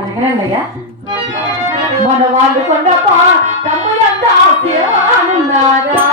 అలాగేనయ్యా మన వాళ్ళు కొండప తమ్ముడంతా శివానున్నారా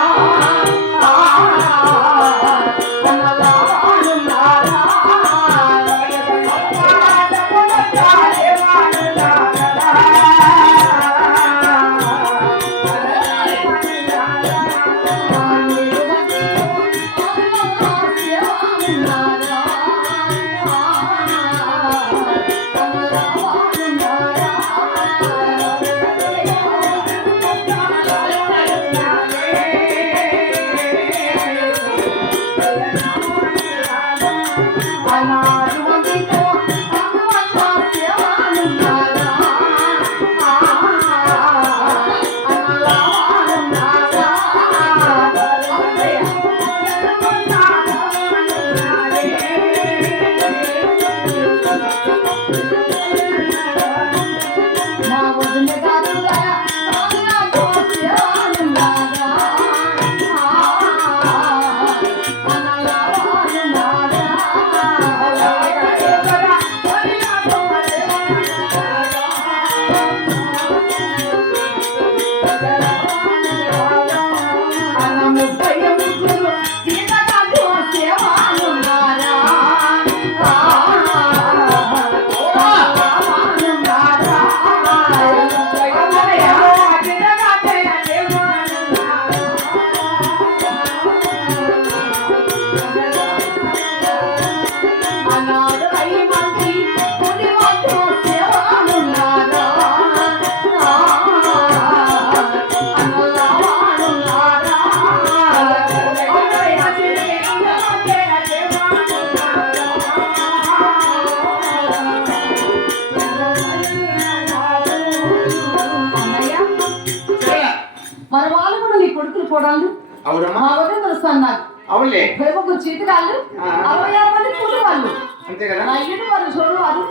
చీతకాళ్ళు 60 మంది కూలి వాళ్ళు అంతే కదా నా ఇంటి వాళ్ళు చూడు వాళ్ళు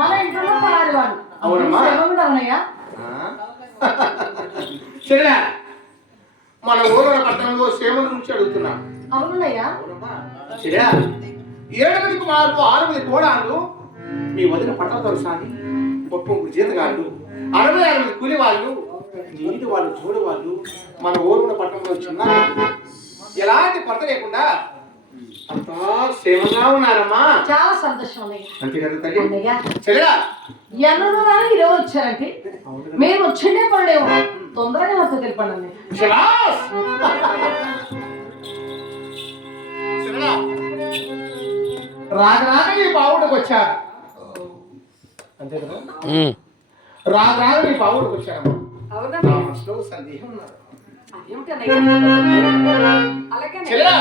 మన ఇంట్లో పరాడి వాళ్ళు అవునమ్మా అవునయ్యా సరే మన ఊరు పట్టణంలో సేమల నుంచి అడుగుతున్నా అవునయ్యా సరే 7 మంది కుమారులు 6 మంది కోడాళ్ళు మీ వదిన పట్టణ దొరసాని 30 జీతగాళ్ళు 66 మంది కూలి వాళ్ళు నీటి వాళ్ళు చూడు వాళ్ళు మన ఊరు పట్టణంలో వచ్చిన ఎలాంటి కొరత లేకుండా అంతా సేమగా ఉన్నారమ్మా చాలా సంతోషం అన్నయ్య అంతే కదా తల్లి అన్నయ్య చెల్లెలా ఎన్నడూ కానీ ఈరోజు వచ్చారంటే మేము వచ్చిండే పడలేము తొందరగా మాతో తెలిపండి అన్నయ్య రాగరాగ ఈ బావుడికి వచ్చారు అంతే కదా రాగరాగ ఈ బావుడికి వచ్చారమ్మా అవునా సందేహం ఉన్నారు చెల్లెలా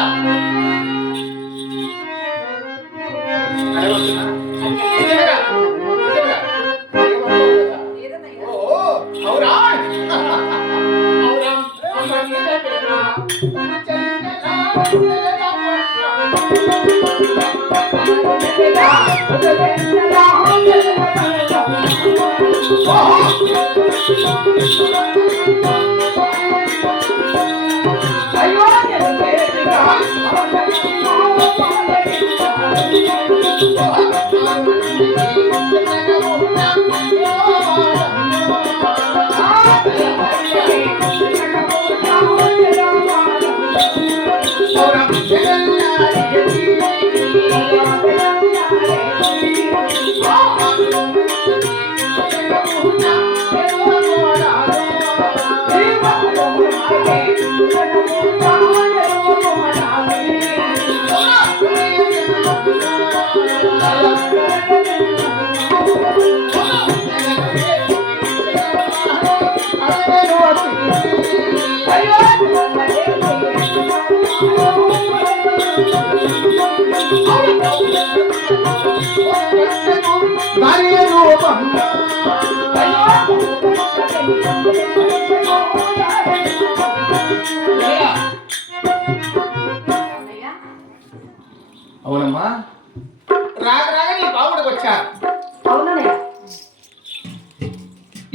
అవునమ్మా రాగరాగా నీ బావుడికి వచ్చారు అవునయ్య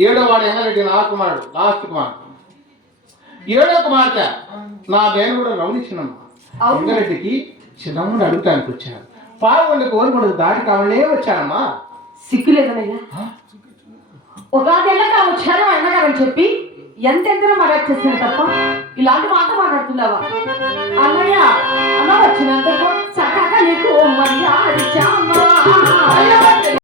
7వ వాడు ఎంగరెడ్డి నా కుమారుడు లాస్ట్ కుమారుడు 7వ కుమార్తె నా దేవుడు రమణించినమ్మా ఎంగరెడ్డికి చిన్నమ్మని అడుగుతానికి వచ్చారు పాల్గొండకు ఓరిపడుకు దాటి కావాలనే వచ్చానమ్మా సిగ్గు లేదనయ్యా. ఉగాది వెళ్ళక వచ్చాను అన్నగారని చెప్పి ఎంతెంతనో మాట్లాడుతున్నాను తప్ప ఇలాంటి మాట మాట్లాడుతున్నావా? అన్నయ్య అన్న వచ్చినంత